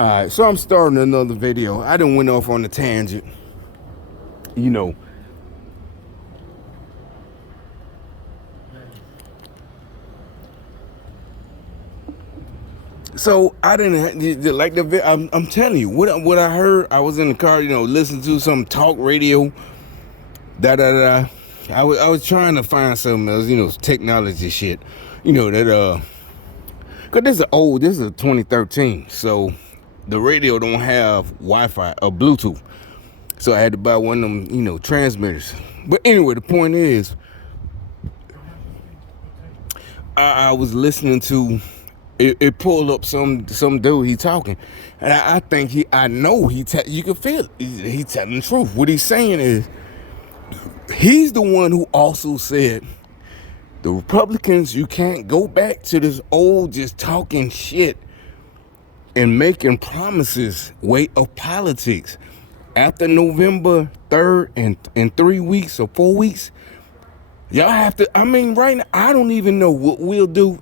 Alright, so I'm starting another video. I done went off on a tangent. You know. So I didn't like the. I'm telling you what I heard. I was in the car, listening to some talk radio. Da da da. I was trying to find something else, technology shit. Cause this is 2013, so the radio don't have Wi-Fi or Bluetooth. So I had to buy one of them, transmitters. But anyway, the point is, I was listening to it pulled up some dude he talking, and I think I know you can feel it. He telling the truth. What he's saying is, he's the one who also said, the Republicans, you can't go back to this old just talking shit and making promises way of politics. After November 3rd in 3 weeks or 4 weeks, y'all have to, right now, I don't even know what we'll do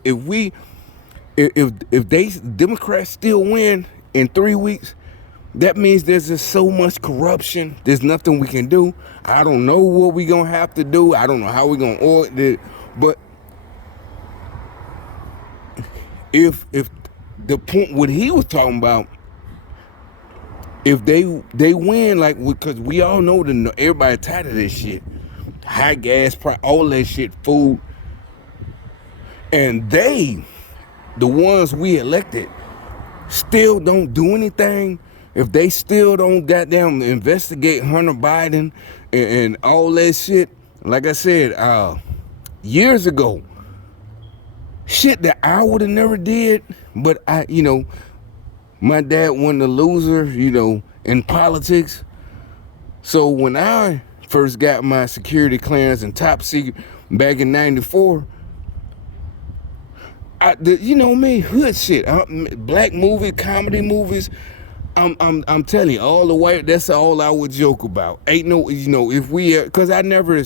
if they Democrats still win in 3 weeks. That means there's just so much corruption. There's nothing we can do. I don't know what we're going to have to do. I don't know how we're going to order it. But if the point, what he was talking about, if they win, because we all know that everybody tired of this shit. High gas price, all that shit, food. And the ones we elected, still don't do anything. If they still don't goddamn investigate Hunter Biden and all that shit, like I said, years ago, shit that I would have never did, but my dad wasn't a loser, in politics. So when I first got my security clearance and top secret back in '94, me, hood shit, black movie, comedy movies. I'm telling you, all the white. That's all I would joke about. Ain't no, if we, because I never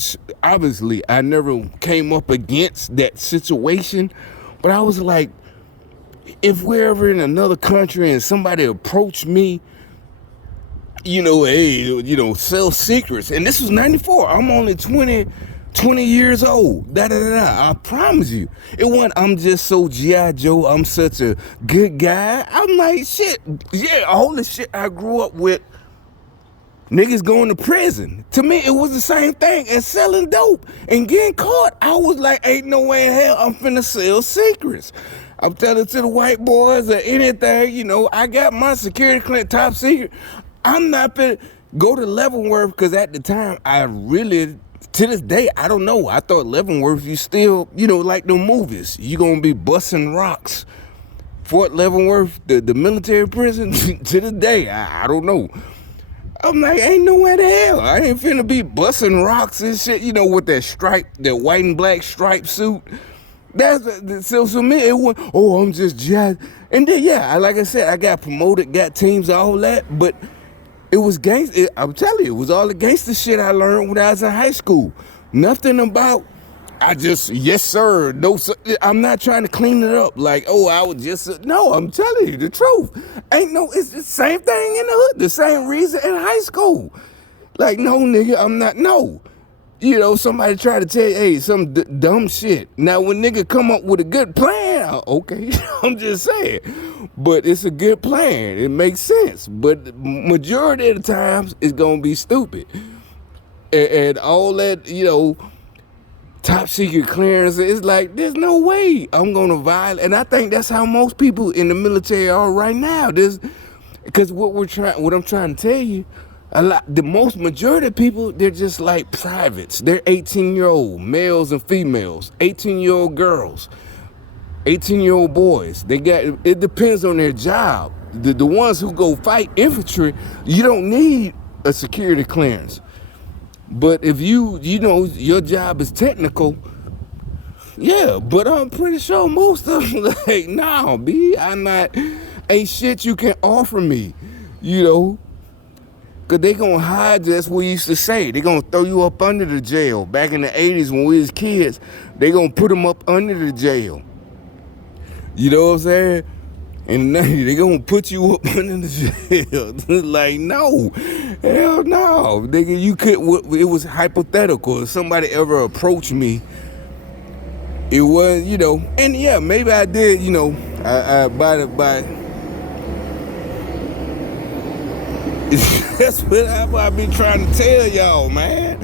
came up against that situation, but I was like, if we're ever in another country and somebody approached me, hey, sell secrets, and this was '94. I'm only 20 years old. I promise you. It wasn't, I'm just so G.I. Joe, I'm such a good guy. I'm like, shit, yeah, all the shit I grew up with, niggas going to prison. To me, it was the same thing as selling dope and getting caught. I was like, ain't no way in hell I'm finna sell secrets. I'm telling to the white boys or anything, I got my security clearance top secret. I'm not finna go to Leavenworth, because at the time, I really, to this day, I don't know. I thought Leavenworth, you still, like the movies, you gonna be busting rocks. Fort Leavenworth, the military prison, to this day, I don't know. I'm like, ain't no way the hell. I ain't finna be busting rocks and shit, with that stripe, that white and black striped suit. That's so me, it was, I'm just jazzed. And then, yeah, like I said, I got promoted, got teams, all that, but it was gangster. I'm telling you, it was all the gangster shit I learned when I was in high school. Nothing about, yes, sir, no, sir. I'm not trying to clean it up like, I would just, no, I'm telling you the truth. It's the same thing in the hood, the same reason in high school. Like, no, nigga, I'm not, no. Somebody try to tell you, hey, some dumb shit. Now, when nigga come up with a good plan, okay, I'm just saying. But it's a good plan. It makes sense. But majority of the times, it's going to be stupid. And all that, top secret clearance, it's like, there's no way I'm going to violate. And I think that's how most people in the military are right now. Because what I'm trying to tell you, the most majority of people, they're just like privates. They're 18-year-old males and females, 18-year-old girls, 18-year-old boys. It depends on their job. The ones who go fight infantry, you don't need a security clearance. But if your job is technical, yeah, but I'm pretty sure most of them like, nah, B, ain't shit you can offer me, Cause they gonna hide, that's what we used to say. They gonna throw you up under the jail. Back in the 80s when we was kids, they gonna put them up under the jail. You know what I'm saying? and they gonna put you up under the jail. Like, no, hell no, nigga. You could. It was hypothetical. If somebody ever approached me, it was, and yeah, maybe I did, I by. That's what I've been trying to tell y'all, man.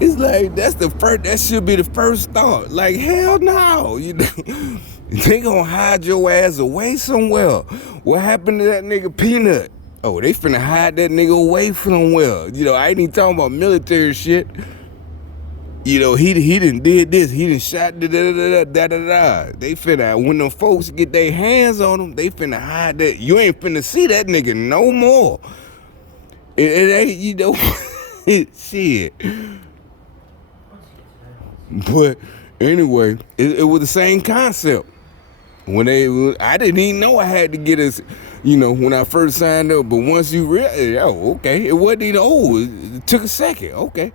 It's like that should be the first thought. Like, hell no, they gonna hide your ass away somewhere. What happened to that nigga Peanut? Oh, they finna hide that nigga away somewhere. I ain't even talking about military shit. He done did this. He done shot da-da-da-da-da-da-da. They finna, when them folks get their hands on him, they finna hide that. You ain't finna see that nigga no more. It ain't, shit. But anyway, it was the same concept. I didn't even know I had to get us, when I first signed up. But once you realize, okay, it wasn't even, it took a second, okay.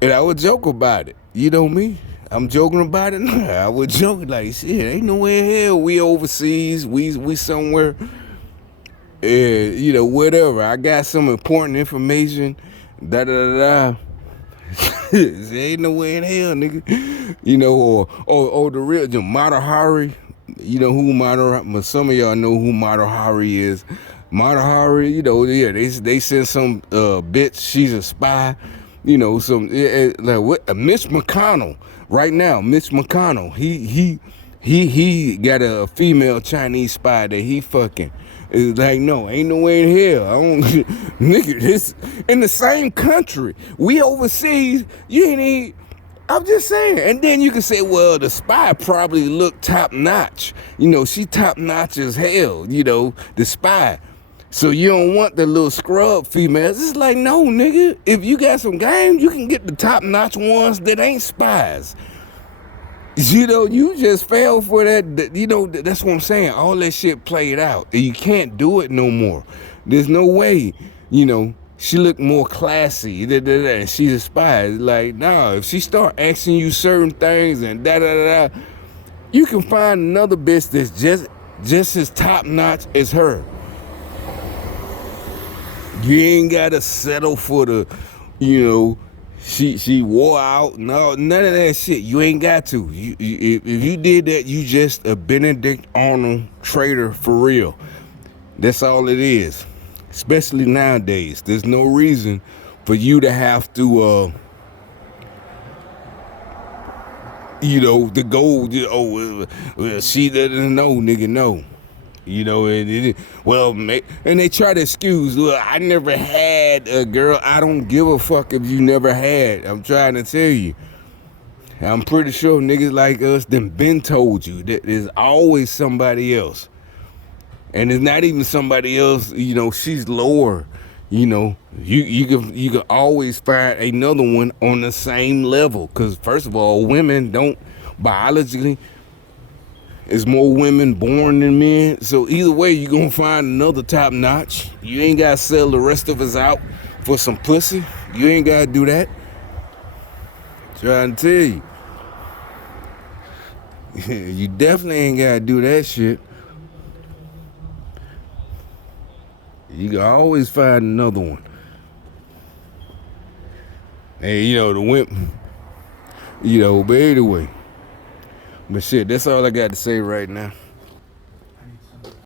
And I would joke about it. You know me? I'm joking about it now. I would joke like, shit, ain't no way in hell we overseas, we somewhere. Whatever. I got some important information. Da-da-da-da. There ain't no way in hell, nigga. Or the real Mata Hari. You know who Mata? Some of y'all know who Mata Hari is. Mata Hari, they sent some bitch. She's a spy. Like what? Mitch McConnell. Right now, Mitch McConnell. He got a female Chinese spy that he fucking. It's like, no, ain't no way in hell. I don't, nigga, this in the same country. We overseas, you ain't even, I'm just saying. And then you can say, well, the spy probably looked top notch. She top notch as hell, the spy. So you don't want the little scrub females. It's like, no, nigga, if you got some game, you can get the top notch ones that ain't spies. You just fell for that. That's what I'm saying. All that shit played out. You can't do it no more. There's no way, she looked more classy. And she's a spy. Like, nah, if she start asking you certain things and da-da-da-da, you can find another bitch that's just as top notch as her. You ain't got to settle for the, She wore out. No, none of that shit. You ain't got to. If you did that, you just a Benedict Arnold traitor for real. That's all it is. Especially nowadays. There's no reason for you to have to, to go, she doesn't know, nigga, no. And they try to excuse, look, I never had a girl. I don't give a fuck if you never had. I'm trying to tell you. I'm pretty sure niggas like us done been told you that there's always somebody else. And it's not even somebody else, she's lower. You can always find another one on the same level. Because first of all, women don't biologically. There's more women born than men. So either way, you're going to find another top notch. You ain't got to sell the rest of us out for some pussy. You ain't got to do that. Trying to tell you. You definitely ain't got to do that shit. You can always find another one. Hey, the women. But anyway. But shit, that's all I got to say right now.